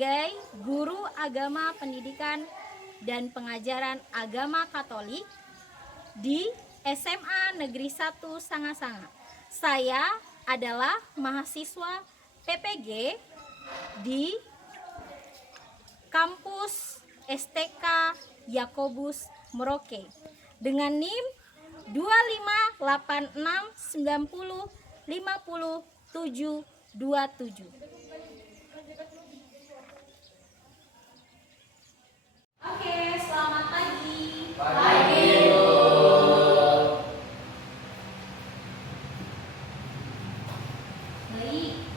sebagai guru agama pendidikan dan pengajaran agama Katolik di SMA Negeri 1 Sanga-Sanga. Saya adalah mahasiswa PPG di kampus STK Yakobus Merauke dengan NIM 25869050727. Oke, selamat pagi. Pagi. Baik,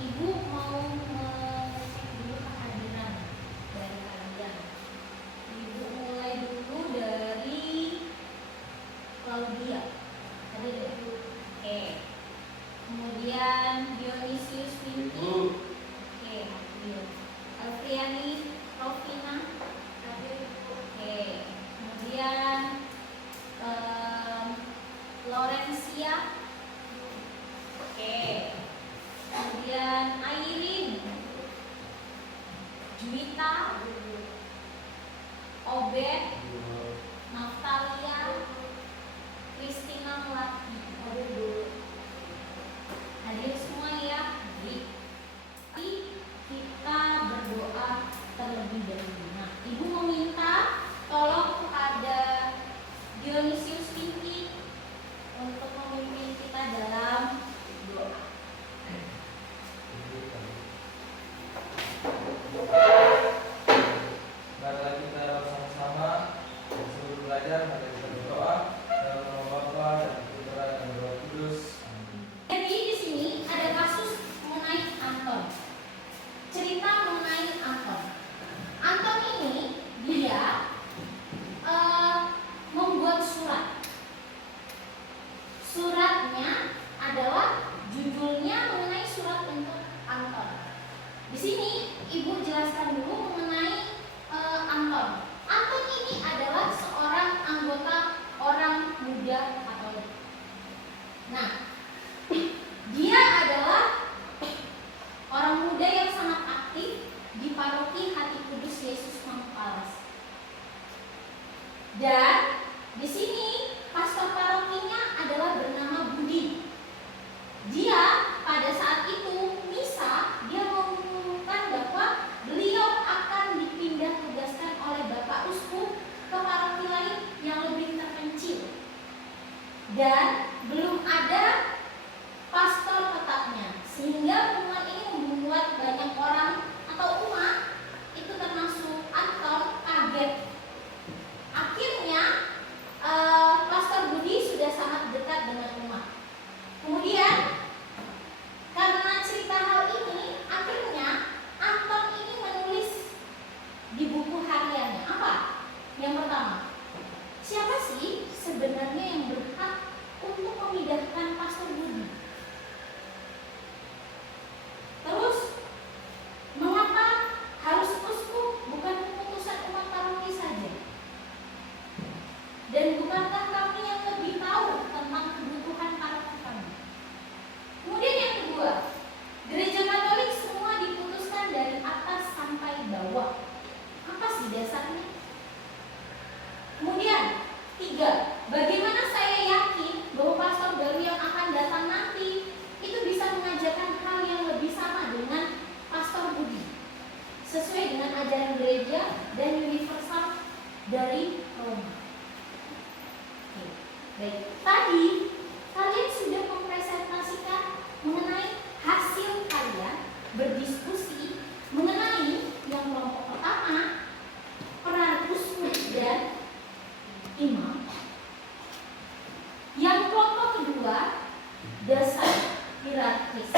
Ibu mau mengecek dulu kehadiran dari kalian. Ibu mulai dulu dari Claudia. Ada deh. Oke. Kemudian Dionysius Winky. Oke, hadir. Alfriani Taufina. Hadir. Oke. Kemudian Lorencia. Oke. Kemudian Airin, Juwita, Obed, Natalia, Kristina Melati. Hadir semua ya. Jadi kita berdoa terlebih dahulu. Nah, Ibu meminta tolong kepada Dionysius Winky untuk memimpin kita dalam doa. Marilah kita bersama-sama disuruh belajar, mari kita berdoa dalam nama Bapa dan Putra dan Roh Kudus. Amin. Jadi di sini ada kasus mengenai Anton. Cerita mengenai Anton. Anton ini dia membuat surat. Suratnya adalah judulnya mengenai surat untuk Anton. Di sini Ibu jelaskan dulu mengenai Anton. Anton ini adalah seorang anggota orang muda Katolik. Nah, dia adalah orang muda yang sangat aktif di paroki Hati Kudus Yesus Mangkualas. Dan di sini pastor parokinya adalah bernama Budi. Dia pada saat itu misa dia mengumumkan bahwa beliau akan dipindah tugaskan oleh Bapak Uskup ke paroki lain yang lebih terpencil. Dan belum ada pastor tetapnya, sehingga pengumuman ini membuat banyak orang atau umat itu termasuk Anton kaget. Akhirnya Pastor Budi sudah sangat dekat dengan umat. Kemudian karena cerita hal ini, akhirnya Anton ini menulis di buku hariannya. Apa? Yang pertama, siapa sih sebenarnya yang berhak untuk memindahkan Pastor Budi? Terus, mengapa harus uskup bukan keputusan umat paroki saja? Dan bukankah kami yang lebih tahu tentang kebutuhan paroki kami? Kemudian yang kedua, gereja Katolik semua diputuskan dari atas sampai bawah. Apa sih dasarnya? Kemudian, tiga, bagaimana saya yakin bahwa pastor baru yang akan datang nanti itu bisa mengajarkan hal yang lebih sama dengan Pastor Budi, sesuai dengan ajaran gereja dan universal dari Roma. Oke, baik. Tadi kalian sudah mempresentasikan mengenai hasil kalian berdiskusi mengenai yang kelompok pertama, peran uskup dan imam. Yang kelompok kedua, dasar hierarkis.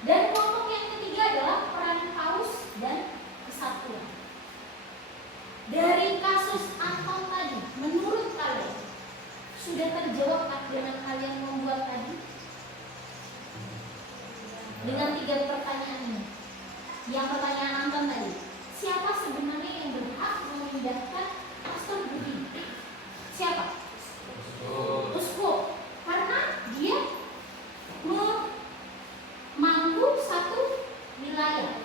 Dan kelompok yang ketiga adalah peran paus dan kesatuan. Dari kasus Anton tadi, menurut kalian sudah terjawab dengan kalian membuat tadi? Dengan tiga pertanyaan ini. Yang pertanyaan Anton tadi, siapa sebenarnya yang berhak memindahkan Pastor Budi? Siapa? Uskup. Karena dia memangku satu wilayah.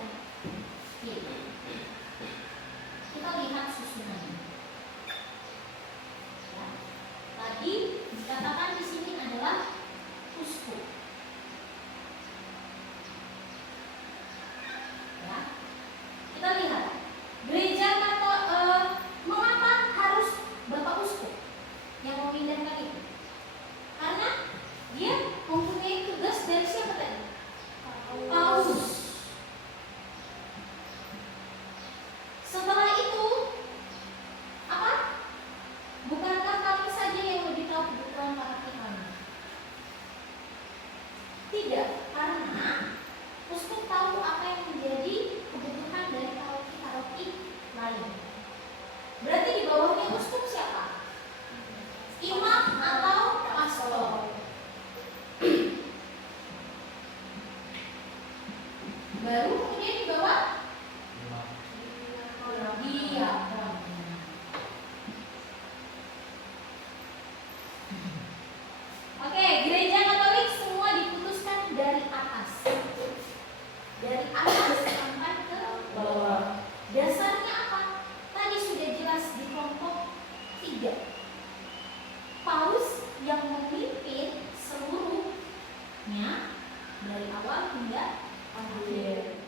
3. Paus yang memimpin seluruhnya dari awal hingga akhir.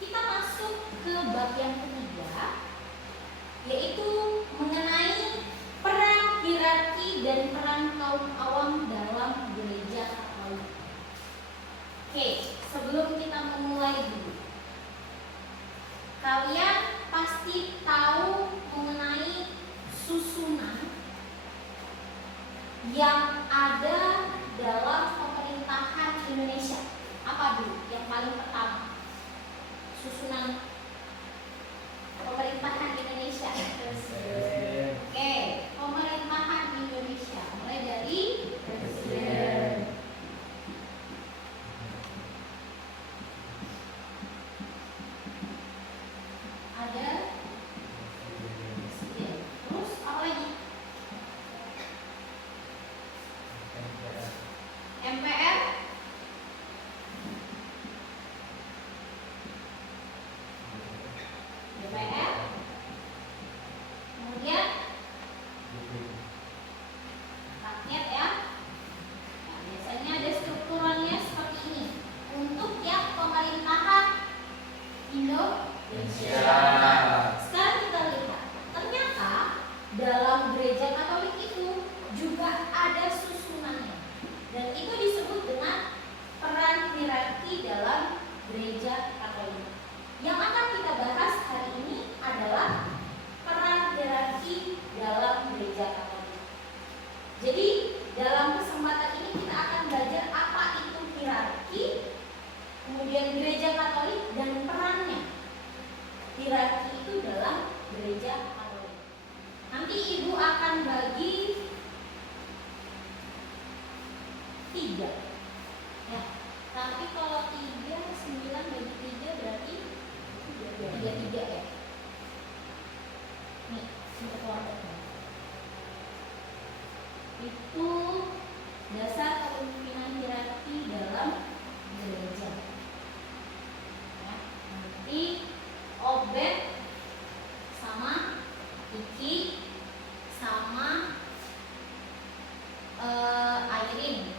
Kita masuk ke bab yang ketiga, yaitu mengenai peran hierarki dan peran kaum awam dalam gereja Katolik. Oke, sebelum kita memulai dulu, kalian pasti tahu mengenai susunan yang ada dalam pemerintahan Indonesia. Apa dulu? Yang paling pertama, susunan pemerintahan Indonesia. Oke, pemerintahan Indonesia mulai dari presiden. Ada presiden. Terus apa lagi? MPR. DPR. Kemudian rakyat ya. Nah, biasanya ada strukturalnya seperti ini. Untuk yang pemerintahan Indonesia. Sekarang kita lihat, ternyata dalam gereja Katolik itu juga ada susunannya, dan itu disebut dengan peran hierarki dalam gereja Katolik. Yang akan kita bahas hari ini adalah peran hierarki dalam gereja Katolik. Jadi dalam kesempatan ini kita akan belajar apa itu hierarki, kemudian gereja Katolik dan perannya hierarki itu dalam gereja Katolik. Nanti ibu akan bagi 3 ya. Tapi kalau 3, 9 bagi 3 berarti 3 ya. Nih, untuk kelompoknya. Itu dasar kepemimpinan hierarki dalam gereja. Ya, nanti Obed sama Iki sama Airin.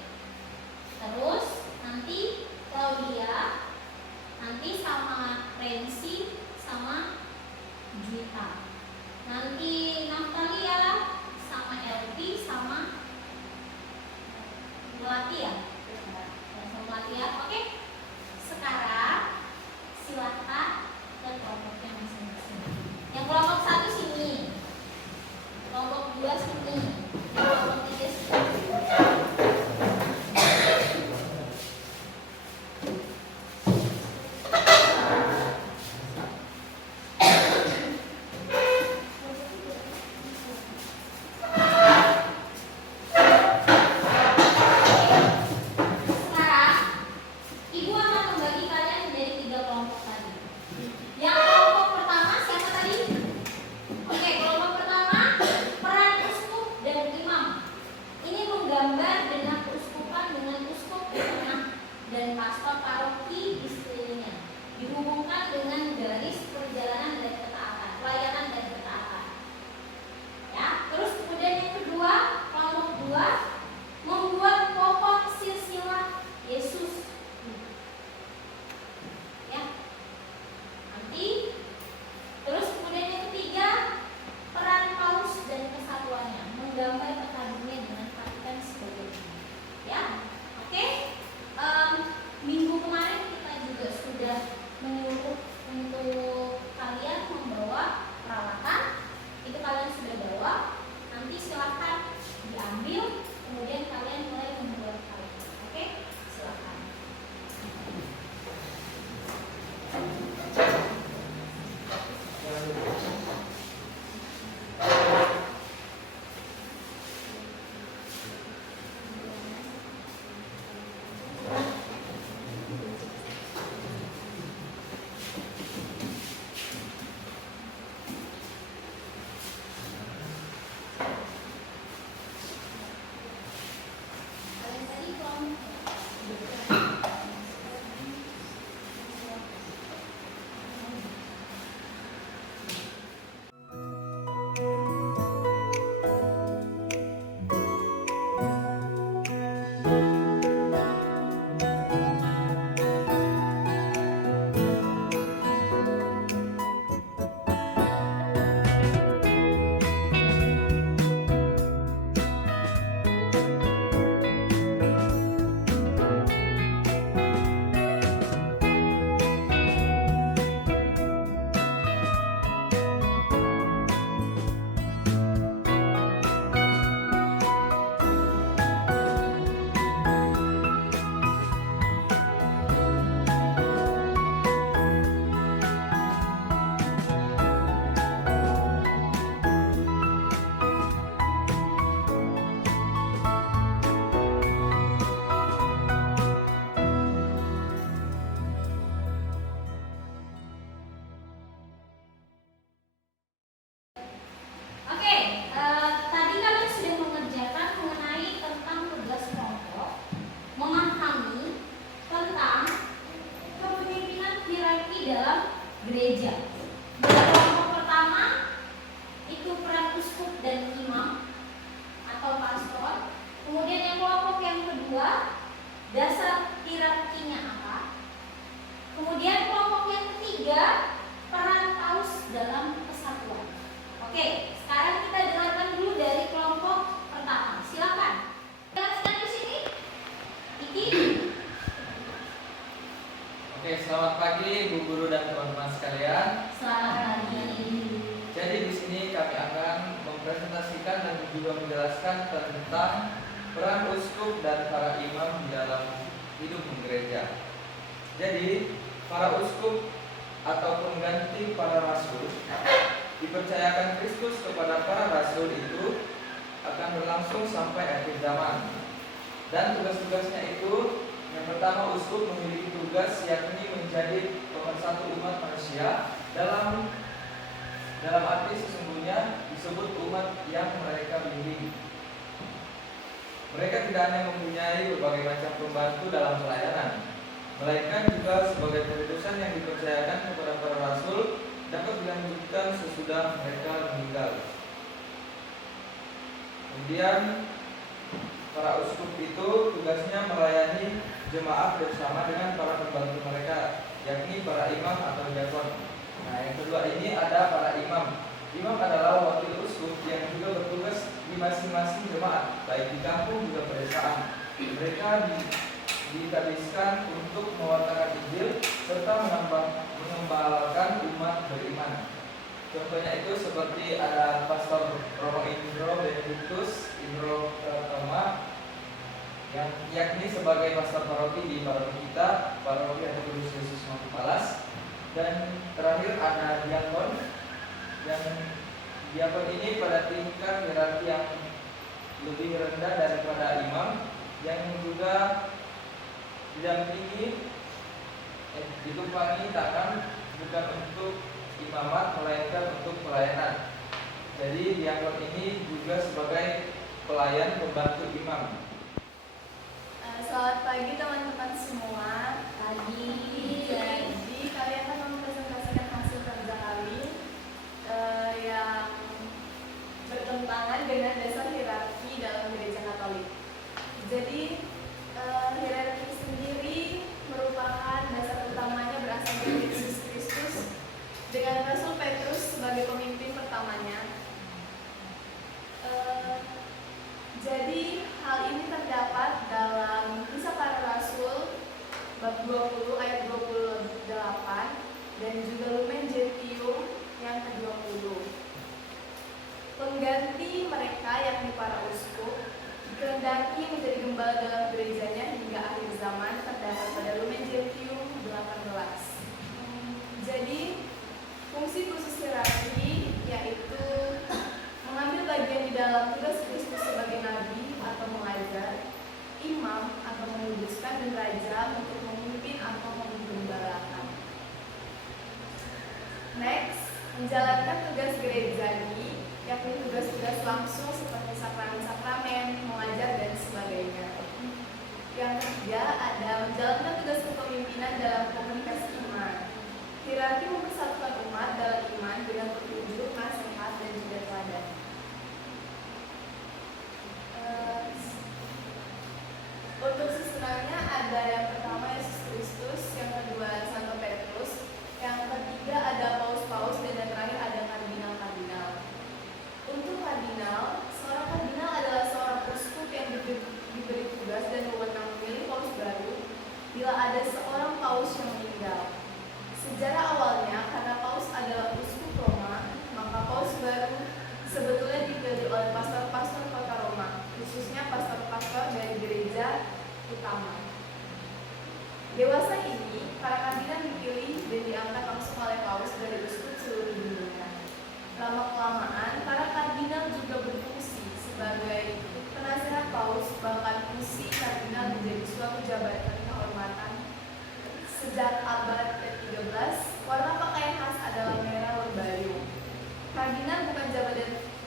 Terus nanti Claudia, nanti sama Rensi sama Juita. Nanti Natalia sama Elvi sama Melati ya. Sama Melati ya. Oke. Sekarang silakan ke kelompoknya masing-masing. Yang kelompok 1 sini. Kelompok 2 sini. Kelompok 3 sini. menginformasikan dan juga menjelaskan tentang peran uskup dan para imam di dalam hidup gereja. Jadi, para uskup atau pengganti para rasul dipercayakan Kristus kepada para rasul itu akan berlangsung sampai akhir zaman. Dan tugas-tugasnya itu, yang pertama, uskup memiliki tugas yakni menjadi pemersatu umat manusia dalam arti sesungguhnya disebut umat yang mereka bimbing. Mereka tidak hanya mempunyai berbagai macam pembantu dalam pelayanan, melainkan juga sebagai perutusan yang dipercayakan kepada para rasul dapat dilanjutkan sesudah mereka meninggal. Kemudian para uskup itu tugasnya melayani jemaat bersama dengan para pembantu mereka, yakni para imam atau diakon. Nah, yang kedua ini ada para imam. Imam adalah wakil uskup yang juga bertugas di masing-masing jemaat, baik di kampung juga pedesaan. Mereka dikadiskan untuk mewartakan Injil serta mengembalakan umat beriman. Contohnya itu seperti ada Pastor Romo Indro Benedictus Indro Pratama, yang yakni sebagai pastor paroki di paroki kita, paroki Hati Kudus Yesus Makupalas. Dan terakhir ada diakon, yang diakon ini pada tingkat hierarki yang lebih rendah daripada imam, yang juga didampingi ditumpangi tangan bukan untuk imamat melainkan untuk pelayanan. Jadi diakon ini juga sebagai pelayan pembantu imam. Selamat pagi teman-teman semua. Pagi. Jadi kami akan mempresentasikan hasil kerja kami yang bertentangan dengan dasar hierarki dalam gereja Katolik. Jadi hierarki sendiri merupakan dasar utamanya berasal dari Yesus Kristus dengan Rasul Petrus sebagai pemimpin pertamanya. Jadi hal ini terdapat dalam Kisah Para Rasul bab 20 ayat 28 dan juga Lumen Gentium yang ke-20. Pengganti mereka yakni para uskup dikehendaki menjadi gembala dalam gerejanya hingga akhir zaman terdapat pada Lumen Gentium 18. Jadi fungsi khusus hierarki yaitu mengambil bagian di dalam tugas Kristus sebagai nabi atau mengajar, imam atau menguduskan, dan raja untuk memimpin atau menggembalakan. Next, menjalankan tugas gerejani, yakni tugas-tugas langsung seperti sakramen-sakramen, mengajar, dan sebagainya. Yang ketiga ada menjalankan tugas kepemimpinan dalam komunikasi iman. Hierarki mempersatukan umat dalam iman dengan petunjuk, nasihat, dan juga teladan. Untuk susunannya ada yang pertama Yesus Kristus, yang kedua Santo Petrus, yang ketiga ada paus-paus, dan yang terakhir ada kardinal-kardinal. Untuk kardinal, seorang kardinal adalah seorang uskup yang diberi tugas dan wewenang memilih paus baru bila ada seorang paus yang meninggal. Sejarah awalnya karena paus adalah uskup Roma, maka paus baru sebetulnya dipilih oleh pastor-pastor kota Roma, khususnya pastor-pastor dari gereja utama. Dewasa ini, para kardinal dipilih dan diangkat langsung oleh paus dari uskup seluruh dunia. Lama-kelamaan, para kardinal juga berfungsi sebagai penasehat paus, bahkan fungsi kardinal menjadi suatu jabatan kehormatan. Sejak abad ke-13, warna pakaian khas adalah merah lembayu. Kardinal bukan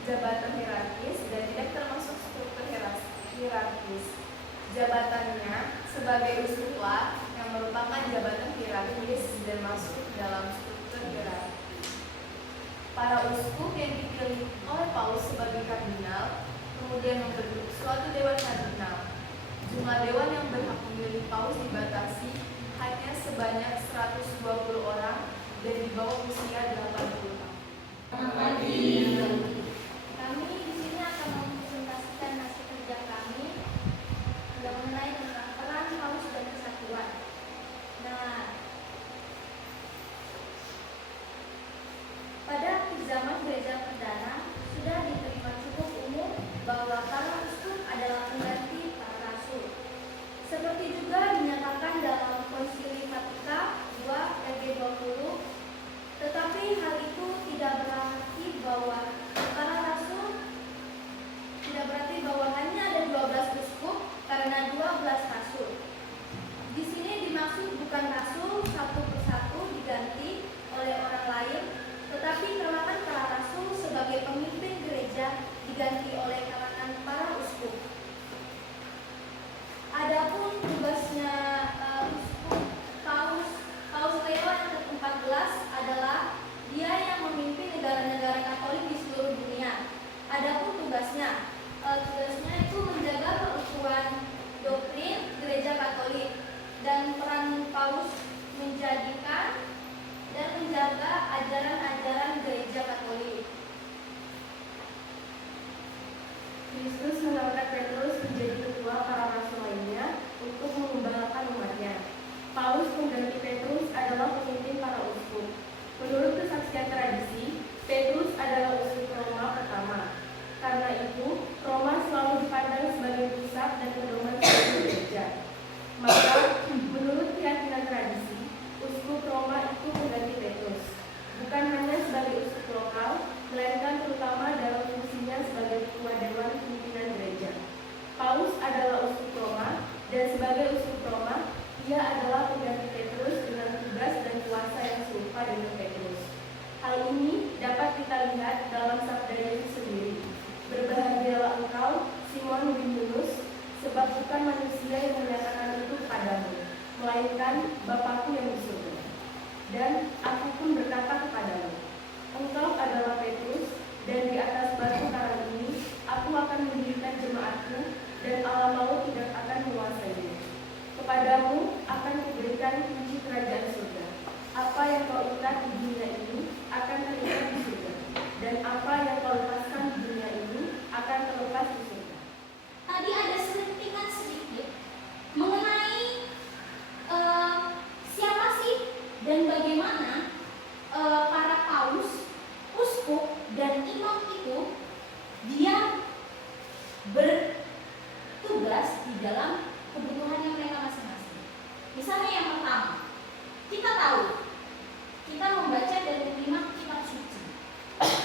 jabatan hierarkis dan tidak termasuk struktur hierarkis. Jabatannya sebagai uskup yang merupakan jabatan hierarkis dan masuk dalam struktur hierarkis. Para uskup yang dipilih oleh paus sebagai kardinal kemudian membentuk suatu dewan kardinal. Jumlah dewan yang berhak memilih paus dibatasi hanya sebanyak 120 orang dan di bawah usia 80 tahun. Kami di sini akan mempresentasikan hasil kerja kami yang mengenai tentang peran paus dan kesatuan. Nah, pada akhir zaman gereja perdana sudah diterima cukup Tidak berarti bahwa hanya ada 12 uskup karena 12 rasul. Di sini dimaksud bukan rasul satu persatu diganti oleh orang lain, tetapi kalangan para rasul sebagai pemimpin gereja diganti oleh kalangan para uskup. Adapun tugasnya uskup Paus Leo yang ke-14 adalah dia yang memimpin negara-negara Katolik di seluruh dunia. Adapun tugasnya itu menjaga keutuhan doktrin gereja Katolik, dan peran Paus menjadikan dan menjaga ajaran-ajaran gereja Katolik. Kristus mengangkat Petrus menjadi ketua para rasul lainnya untuk mengembalakan umatnya. Paus mengganti Petrus adalah pemimpin para uskup. Menurut kesaksian tradisi, Petrus adalah uskup Roma pertama. Karena itu, Roma selalu dipandang sebagai pusat dan pedoman seluruh gereja. Maka, menurut keyakinan tradisi, uskup Roma itu mengganti Petrus, bukan hanya sebagai uskup lokal, melainkan terutama dalam fungsinya sebagai ketua dewan pimpinan gereja. Paus adalah uskup Roma, dan sebagai uskup Roma, ia adalah pengganti Petrus dengan tugas dan kuasa yang serupa dengan Petrus. Hal ini dapat kita lihat dalam sabda Yesus sendiri. Berbahagialah engkau, Simon bin Yunus, sebab bukan manusia yang menyatakan itu kepadamu, melainkan Bapakku yang di surga. Dan aku pun berkata kepadamu, engkau adalah Petrus, dan di atas batu karang ini aku akan mendirikan jemaatku, dan alam maut tidak akan menguasainya. Kepadamu akan kuberikan kunci kerajaan surga. Apa yang kau ikat di dunia ini akan terikat di surga, dan apa yang kau lepaskan di dunia ini akan terlepas di surga. Tadi ada selentingan sedikit mengenai siapa sih dan bagaimana para paus, uskup, dan imam itu dia bertugas di dalam kebutuhannya mereka masing-masing. Misalnya yang pertama, kita tahu, kita membaca dan menyimak kitab suci.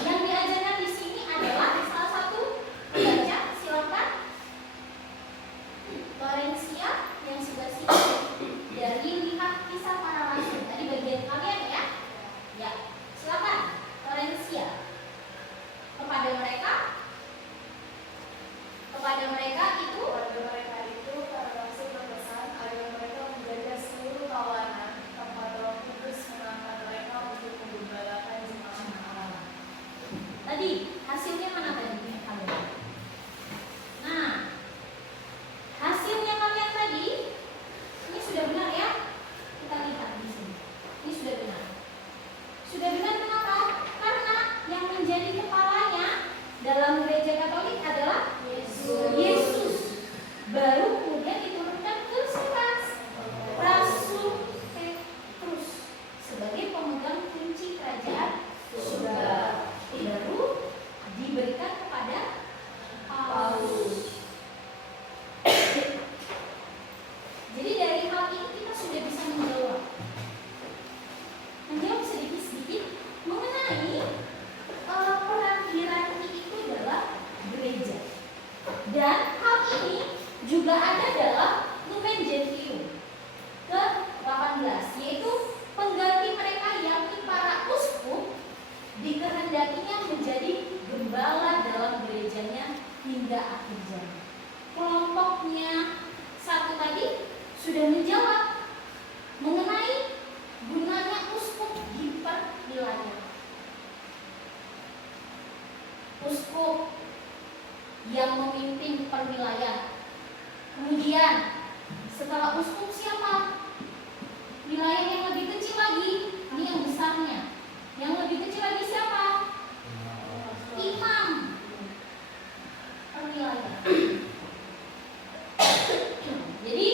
Yang diajarkan di sini adalah salah satu baca, silakan. Lorencia yang sudah siap dari lihat kisah para rasul. Tadi bagian kalian ya. Ya, silakan Lorencia. Kepada mereka itu para rasul berpesan agar mereka menjaga seluruh tawanan tempat Roh Kudus mengangkat mereka untuk menggembalakan jemaat Allah. tadi hasilnya mana tadi kalian? Nah, hasilnya kalian tadi ini sudah benar ya? Kita lihat di sini. Ini sudah benar. Sudah benar kenapa? Karena yang menjadi kepalanya dalam gereja Katolik adalah Yesus. Baru kemudian diturunkan ke Rasul Petrus sebagai pemegang kunci kerajaan surga. Baru diberikan kepada Paulus. Jadi dari hal ini kita sudah bisa menjawab sedikit-sedikit mengenai peran hierarki itu adalah gereja. Dan hal ini juga ada dalam Lumen Gentium ke-18, yaitu pengganti mereka yakni para uskup dikehendakinya menjadi gembala dalam gerejanya hingga akhir zaman. Kelompoknya satu tadi sudah menjawab mengenai gunanya uskup di perwilayahan. Uskup yang memimpin perwilayahan. Kemudian setelah uskup siapa? Wilayah yang lebih kecil lagi, ini yang besarnya. Yang lebih kecil lagi siapa? Imam perwilayahan. Jadi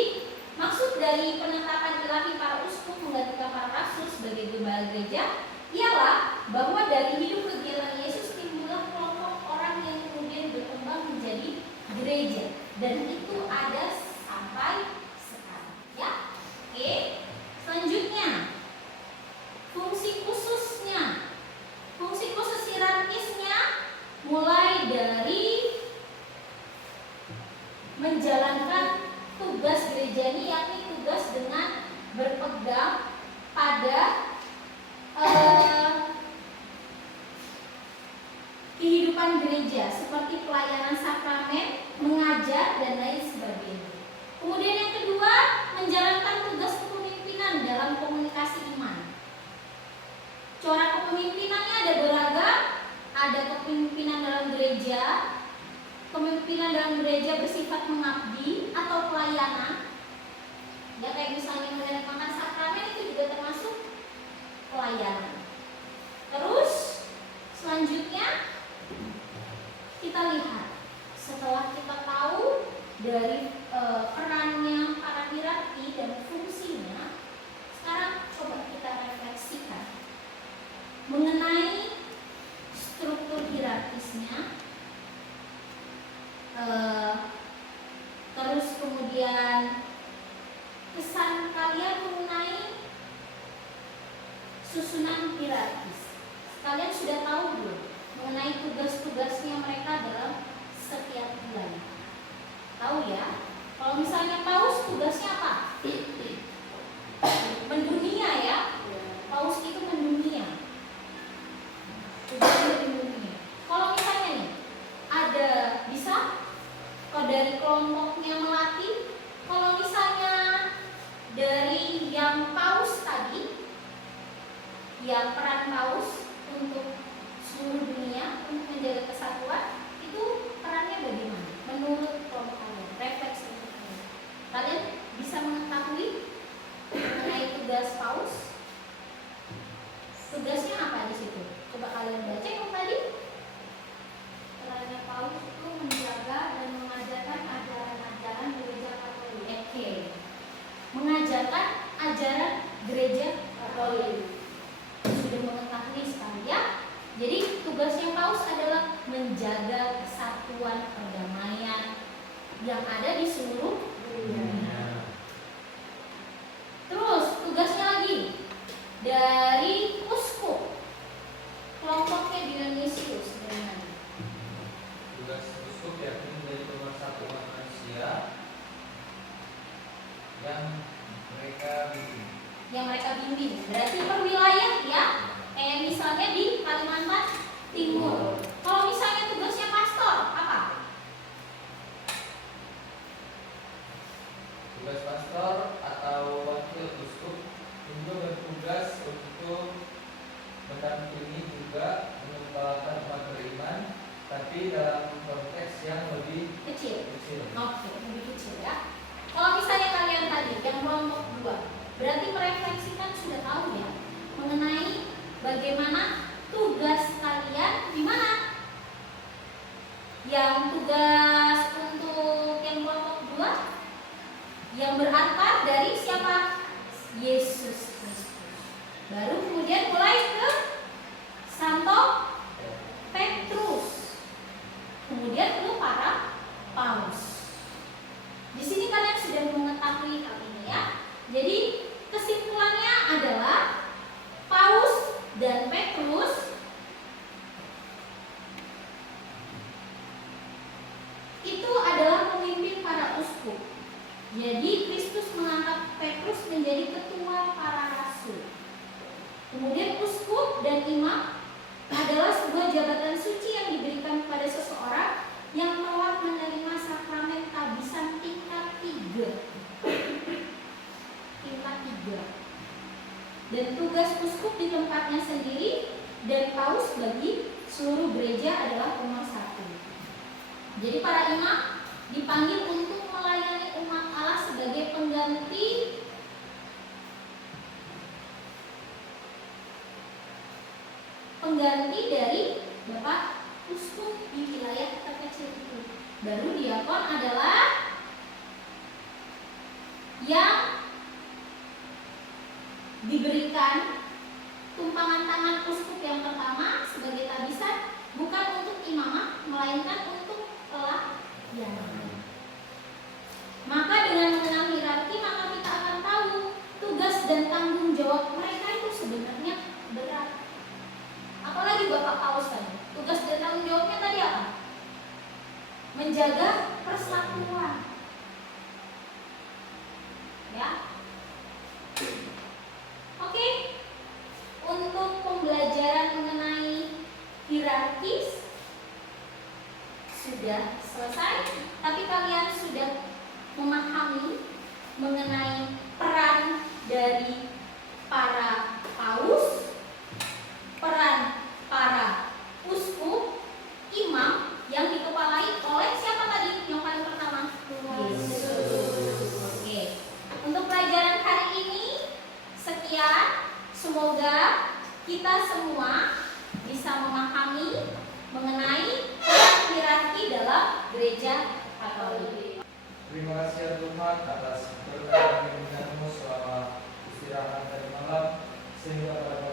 maksud dari penetapan ilahi para uskup menggantikan para rasul sebagai gembala gereja ialah bahwa dari hidup kegiatan Yesus timbullah kelompok orang yang kemudian berkembang menjadi gereja, dan itu ada sampai sekarang. Ya, oke. Selanjutnya, fungsi khusus hierarkisnya mulai dari menjalankan tugas gereja ini, yakni tugas dengan berpegang pada kehidupan gereja seperti pelayanan sakramen, mengajar, dan lain sebagainya. Kemudian yang kedua, menjalankan tugas kepemimpinan dalam komunikasi iman. Corak kepemimpinannya ada beragam, ada kepemimpinan dalam gereja. Kepemimpinan dalam gereja bersifat mengabdi atau pelayanan. Ya, kayak misalnya menerima sakramen itu juga termasuk pelayanan. Terus selanjutnya kita lihat, setelah kita tahu dari perannya para hierarki dan fungsinya, sekarang coba kita refleksikan mengenai struktur hierarkisnya, terus kemudian kesan kalian mengenai susunan hierarkis. Kalian sudah tahu belum mengenai tugas-tugasnya mereka dalam setiap bulan? Tahu ya? Kalau misalnya paus tugasnya apa? Mendunia ya. Paus itu mendunia. Tugasnya mendunia. Kalau misalnya nih ada bisa kalau dari kelompoknya melatih, kalau misalnya dari yang paus tadi, yang peran paus untuk seluruh dunia untuk menjaga kesatuan, itu perannya bagaimana? Menurut kelompok kalian, refleksi kalian. Kalian bisa mengetahui mengenai tugas paus? Tugasnya apa di situ? Coba kalian baca yang tadi. Perannya Paulus itu menjaga dan mengajarkan ajaran-ajaran gereja Katolik. Oke. Mengajarkan ajaran gereja Katolik. Sudah mengetahui sekali ya. Jadi tugasnya paus adalah menjaga kesatuan perdamaian yang ada di seluruh dunia. Terus tugasnya lagi dari uskup, kelompoknya Dionysius dengan Tugas uskup yakni menjadi pemersatu umat manusia yang mereka bimbing. Berarti per wilayah ya. Kayak misalnya di Kalimantan Timur. Kalau misalnya tugasnya pastor apa? Tugas pastor atau wakil uskup itu bertugas untuk mendampingi juga mengembalakan umat beriman, tapi dalam konteks yang lebih Kecil. kecil. Oke, lebih kecil ya. Kalau misalnya kalian tadi yang kelompok 2, berarti merefleksikan sudah tahu ya mengenai bagaimana tugas kalian di mana? Yang tugas untuk yang kelompok 2 yang berakar dari siapa? Yesus Kristus. Baru kemudian mulai ke Santo Petrus. Kemudian ke para paus. Di sini kalian sudah mengetahui hal ini ya. Jadi kesimpulannya adalah Paus dan Petrus itu adalah pemimpin para uskup. Jadi Kristus mengangkat Petrus menjadi ketua para rasul. Kemudian uskup dan imam adalah sebuah jabatan suci yang diberikan kepada seseorang yang telah menerima sakramen tabisan tingkat 3. Tingkat 3. Dan tugas uskup di tempatnya sendiri dan paus bagi seluruh gereja adalah nomor 1. Jadi para imam dipanggil untuk melayani umat Allah sebagai pengganti dari Bapak uskup di wilayah terkecil itu. Baru diakon adalah yang diberikan tumpangan tangan uskup yang pertama sebagai tabisan, bukan untuk imamah melainkan untuk pelayanan. Maka dengan mengenal hierarki, maka kita akan tahu tugas dan tanggung jawab mereka itu sebenarnya berat. Apalagi Bapak Paus tadi, tugas dan tanggung jawabnya tadi apa? Menjaga persatuan. ya. Oke, untuk pembelajaran mengenai hierarkis sudah selesai, tapi kalian sudah memahami mengenai peran dari para paus, peran para uskup, imam yang dikepalai oleh siapa tadi yang paling pertama? Yesus. Oke. Untuk pelajaran hari ini sekian. Semoga kita semua bisa memahami mengenai peran hierarki dalam gereja Katolik. Terima kasih ya Tuhan atas berkat yang diberikan-Mu selama istirahat tadi malam, sehingga pada